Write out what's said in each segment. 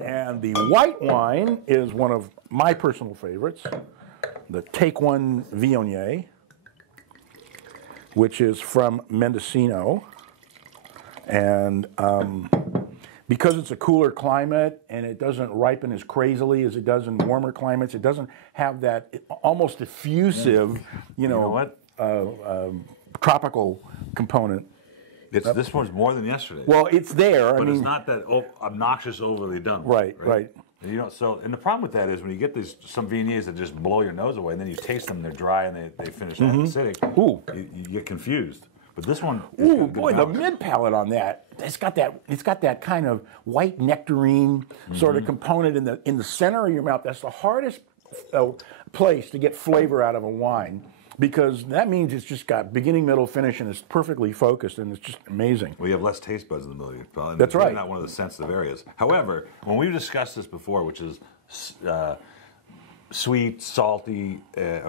And the white wine is one of my personal favorites, the Take One Viognier, which is from Mendocino. And because it's a cooler climate and it doesn't ripen as crazily as it does in warmer climates, it doesn't have that almost effusive, tropical component. This one's more than yesterday. Well, it's there. But it's not that obnoxious, overly done. Right. And and the problem with that is when you get some Viogniers that just blow your nose away, and then you taste them, they're dry and they finish acidic. Ooh. You get confused. But this one, ooh, boy, the mid palate on that. It's got that kind of white nectarine sort of component in the center of your mouth. That's the hardest place to get flavor out of a wine, because that means it's just got beginning, middle, finish, and it's perfectly focused, and it's just amazing. Well, you have less taste buds in the middle of your palate. That's right. Not one of the sensitive areas. However, when we've discussed this before, which is sweet, salty,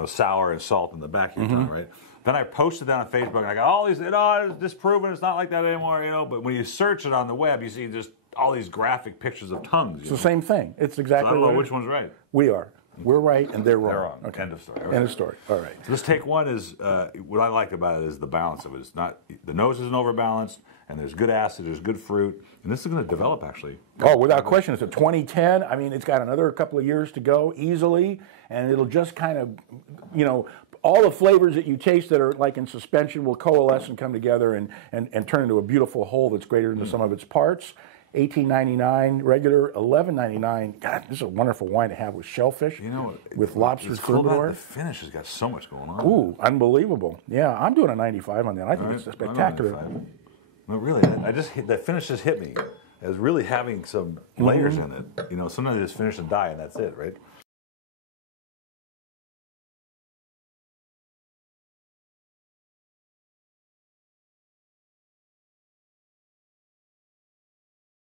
sour, and salt in the back of your tongue, right? Then I posted that on Facebook, and I got all these, it's disproven, it's not like that anymore, But when you search it on the web, you see just all these graphic pictures of tongues. It's the same thing. It's exactly so I don't know which one's right. We are. We're right, and they're wrong. They're wrong. Okay. End of story. Okay. End of story. All right. So this Take One is, what I like about it is the balance of it. It's not, the nose isn't overbalanced, and there's good acid, there's good fruit, and this is going to develop, actually. Oh, without question. It's a 2010. I mean, it's got another couple of years to go easily, and it'll just kind of, all the flavors that you taste that are like in suspension will coalesce and come together and turn into a beautiful whole that's greater than the sum of its parts. $18.99 regular, $11.99. God, this is a wonderful wine to have with shellfish, with lobster thermidor. The finish has got so much going on. Ooh, unbelievable. Yeah, I'm doing a 95 on that. I think it's spectacular. No, really, the finish just hit me as really having some layers in it. Sometimes they just finish and die, and that's it, right?